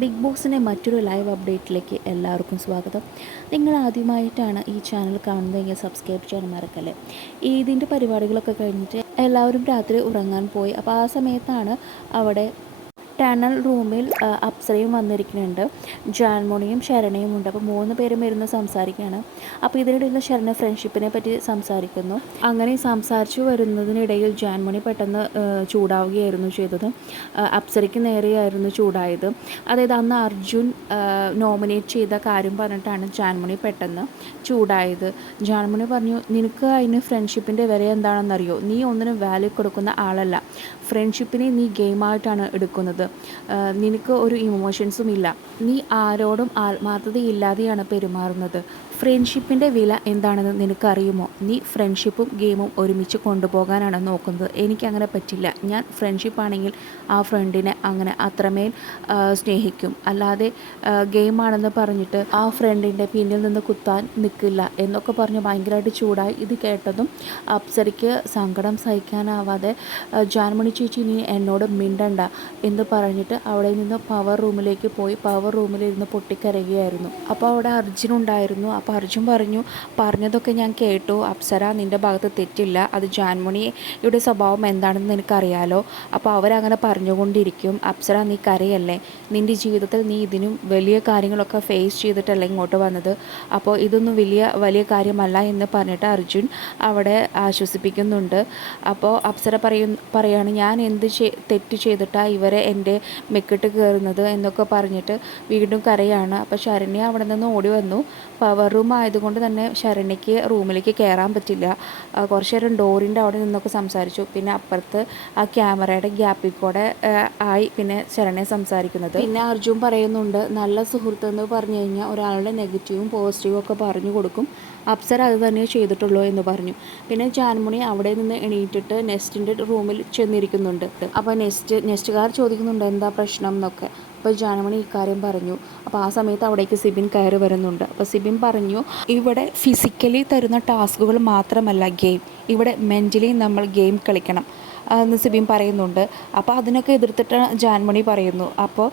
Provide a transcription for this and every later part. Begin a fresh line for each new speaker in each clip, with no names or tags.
Big ബോസിന്റെ മറ്റൊരു live അപ്ഡേറ്റിലേക്ക് എല്ലാവർക്കും സ്വാഗതം. നിങ്ങൾ ആദ്യമായിട്ടാണ് ഈ ചാനൽ കാണുന്നതെങ്കിൽ സബ്സ്ക്രൈബ് ചെയ്യാൻ മറക്കല്ലേ? ഇതിന്റെ പരിപാടികളൊക്കെ കഴിഞ്ഞിട്ട് എല്ലാവരും രാത്രി ഉറങ്ങാൻ പോയി. അപ്പോൾ ആ സമയത്താണ് അവിടെ ടണൽ റൂമിൽ അപ്സരയും വന്നിരിക്കുന്നുണ്ട്. ജാൻമോണിയും ശരണയും ഉണ്ട്. അപ്പോൾ മൂന്ന് പേരും ഇരുന്ന് സംസാരിക്കുകയാണ്. അപ്പോൾ ഇതിനിടയിൽ ശരണ ഫ്രണ്ട്ഷിപ്പിനെ പറ്റി സംസാരിക്കുന്നു. അങ്ങനെ സംസാരിച്ചു വരുന്നതിനിടയിൽ ജാൻമോണി പെട്ടെന്ന് ചൂടാവുകയായിരുന്നു ചെയ്തത്. അപ്സരയ്ക്ക് നേരെയായിരുന്നു ചൂടായത്. അതായത് അന്ന് അർജുൻ നോമിനേറ്റ് ചെയ്ത കാര്യം പറഞ്ഞിട്ടാണ് ജാൻമോണി പെട്ടെന്ന് ചൂടായത്. ജാൻമോണി പറഞ്ഞു നിനക്ക് അതിന് ഫ്രണ്ട്ഷിപ്പിന്റെ വില എന്താണെന്നറിയോ? നീ ഒന്നിനും വാല്യൂ കൊടുക്കുന്ന ആളല്ല. ഫ്രണ്ട്ഷിപ്പിനെ നീ ഗെയിമായിട്ടാണ് എടുക്കുന്നത്. നിനക്ക് ഒരു ഇമോഷൻസും ഇല്ല. നീ ആരോടും ആത്മാർത്ഥതയില്ലാതെയാണ് പെരുമാറുന്നത്. ഫ്രണ്ട്ഷിപ്പിന്റെ വില എന്താണെന്ന് നിനക്കറിയുമോ? നീ ഫ്രണ്ട്ഷിപ്പും ഗെയിമും ഒരുമിച്ച് കൊണ്ടുപോകാനാണ് നോക്കുന്നത്. എനിക്കങ്ങനെ പറ്റില്ല. ഞാൻ ഫ്രണ്ട്ഷിപ്പാണെങ്കിൽ ആ ഫ്രണ്ടിനെ അങ്ങനെ അത്രമേൽ സ്നേഹിക്കും. അല്ലാതെ ഗെയിമാണെന്ന് പറഞ്ഞിട്ട് ആ ഫ്രണ്ടിന്റെ പിന്നിൽ നിന്ന് കുത്താൻ നിൽക്കില്ല എന്നൊക്കെ പറഞ്ഞ് ഭയങ്കരമായിട്ട് ചൂടായി ഇത് കേട്ടതും അപ്സരയ്ക്ക് സങ്കടം സഹിക്കാനാവാതെ ജാൻമണി ചേച്ചി നീ എന്നോട് മിണ്ടണ്ട എന്ന് പറഞ്ഞിട്ട് അവിടെ നിന്ന് പവർ റൂമിലേക്ക് പോയി. പവർ റൂമിലിരുന്ന് പൊട്ടിക്കരയുകയായിരുന്നു. അപ്പോൾ അവിടെ അർജുൻ ഉണ്ടായിരുന്നു. അർജുൻ പറഞ്ഞു പറഞ്ഞതൊക്കെ ഞാൻ കേട്ടു. അപ്സര നിന്റെ ഭാഗത്ത് തെറ്റില്ല. അത് ജാൻമണിയുടെ സ്വഭാവം എന്താണെന്ന് നിനക്കറിയാലോ. അപ്പോൾ അവരങ്ങനെ പറഞ്ഞുകൊണ്ടിരിക്കും. അപ്സര നീ കരയല്ലേ? നിന്റെ ജീവിതത്തിൽ നീ ഇതിനും വലിയ കാര്യങ്ങളൊക്കെ ഫേസ് ചെയ്തിട്ടല്ല ഇങ്ങോട്ട് വന്നത്. അപ്പോൾ ഇതൊന്നും വലിയ വലിയ കാര്യമല്ല എന്ന് പറഞ്ഞിട്ട് അർജുൻ അവിടെ ആശ്വസിപ്പിക്കുന്നുണ്ട്. അപ്പോൾ അപ്സര പറയും പറയാണ് ഞാൻ എന്ത് തെറ്റ് ചെയ്തിട്ടാണ് ഇവരെ എന്റെ മെക്കിട്ട് കയറുന്നത് എന്നൊക്കെ പറഞ്ഞിട്ട് വീണ്ടും കരയാണ്. അപ്പോൾ ശരണ്യ അവിടെ നിന്ന് ഓടി വന്നു. പവർ റൂം ആയതുകൊണ്ട് തന്നെ ശരണ്യയ്ക്ക് റൂമിലേക്ക് കയറാൻ പറ്റില്ല. കുറച്ച് നേരം ഡോറിന്റെ അവിടെ നിന്നൊക്കെ സംസാരിച്ചു. പിന്നെ അപ്പുറത്ത് ആ ക്യാമറയുടെ ഗ്യാപ്പിൽ കൂടെ ആയി പിന്നെ ശരണ്യ സംസാരിക്കുന്നത്. പിന്നെ അർജുൻ പറയുന്നുണ്ട് നല്ല സുഹൃത്ത് എന്ന് പറഞ്ഞു കഴിഞ്ഞാൽ ഒരാളുടെ നെഗറ്റീവും പോസിറ്റീവും ഒക്കെ പറഞ്ഞു കൊടുക്കും. അപ്സര അത് തന്നെ ചെയ്തിട്ടുള്ളൂ എന്ന് പറഞ്ഞു. പിന്നെ ജാൻമുണി അവിടെ നിന്ന് എണീറ്റിട്ട് നെസ്റ്റിന്റെ റൂമിൽ ചെന്നിരിക്കുന്നുണ്ട്. അപ്പോൾ നെസ്റ്റ് നെസ്റ്റുകാർ ചോദിക്കുന്നുണ്ട് എന്താ പ്രശ്നം? എന്നൊക്കെ. അപ്പോൾ ജാനമണി ഇക്കാര്യം പറഞ്ഞു. അപ്പോൾ ആ സമയത്ത് അവിടേക്ക് സിബിൻ കയറി വരുന്നുണ്ട്. അപ്പോൾ സിബിൻ പറഞ്ഞു ഇവിടെ ഫിസിക്കലി തരുന്ന ടാസ്കുകൾ മാത്രമല്ല ഗെയിം ഇവിടെ മെന്റലി നമ്മൾ ഗെയിം കളിക്കണം. എന്ന് സിബിൻ പറയുന്നുണ്ട്. അപ്പോൾ അതിനൊക്കെ എതിർത്തിട്ട് ജാൻമണി പറയുന്നു. അപ്പോൾ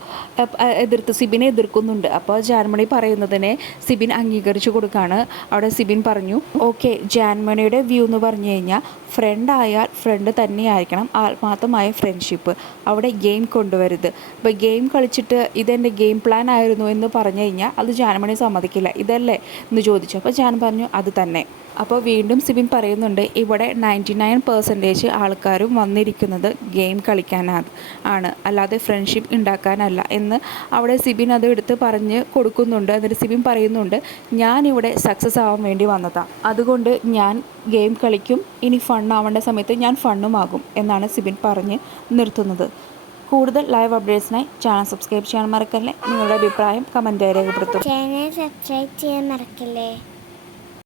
എതിർത്ത് സിബിനെ എതിർക്കുന്നുണ്ട്. അപ്പോൾ ജാൻമണി പറയുന്നതിനെ സിബിൻ അംഗീകരിച്ചു കൊടുക്കുകയാണ് അവിടെ സിബിൻ പറഞ്ഞു ഓക്കെ ജാൻമണിയുടെ വ്യൂ എന്ന് പറഞ്ഞു കഴിഞ്ഞാൽ ഫ്രണ്ട് ആയാൽ ഫ്രണ്ട് തന്നെയായിരിക്കണം. ആത്മാർത്ഥമായ ഫ്രണ്ട്ഷിപ്പ് അവിടെ ഗെയിം കൊണ്ടുവരുത് ഇപ്പോൾ ഗെയിം കളിച്ചിട്ട് ഇതെന്റെ ഗെയിം പ്ലാൻ ആയിരുന്നു എന്ന് പറഞ്ഞു കഴിഞ്ഞാൽ അത് ജാൻമണി സമ്മതിക്കില്ല. ഇതല്ലേ? എന്ന് ചോദിച്ചു. അപ്പോൾ ജാൻ പറഞ്ഞു അത് തന്നെ. അപ്പോൾ വീണ്ടും സിബിൻ പറയുന്നുണ്ട് ഇവിടെ നയന്റി നയൻ പെർസെന്റേജ് ആൾക്കാരും വന്നിരിക്കുന്നത് ഗെയിം കളിക്കാനാണ് ആണ്. അല്ലാതെ ഫ്രണ്ട്ഷിപ്പ് ഉണ്ടാക്കാനല്ല എന്ന് അവിടെ സിബിൻ അത് എടുത്ത് പറഞ്ഞ് കൊടുക്കുന്നുണ്ട്. എന്നിട്ട് സിബിൻ പറയുന്നുണ്ട് ഞാനിവിടെ സക്സസ് ആവാൻ വേണ്ടി വന്നതാണ് അതുകൊണ്ട് ഞാൻ ഗെയിം കളിക്കും. ഇനി ഫണ്ണാവേണ്ട സമയത്ത് ഞാൻ ഫണ്ണുമാകും എന്നാണ് സിബിൻ പറഞ്ഞ് നിർത്തുന്നത്. കൂടുതൽ ലൈവ് അപ്ഡേറ്റ്സിനായി ചാനൽ സബ്സ്ക്രൈബ് ചെയ്യാൻ മറക്കല്ലേ? നിങ്ങളുടെ അഭിപ്രായം കമന്റായി രേഖപ്പെടുത്തും
ചാനൽ സബ്സ്ക്രൈബ് ചെയ്യാൻ മറക്കല്ലേ?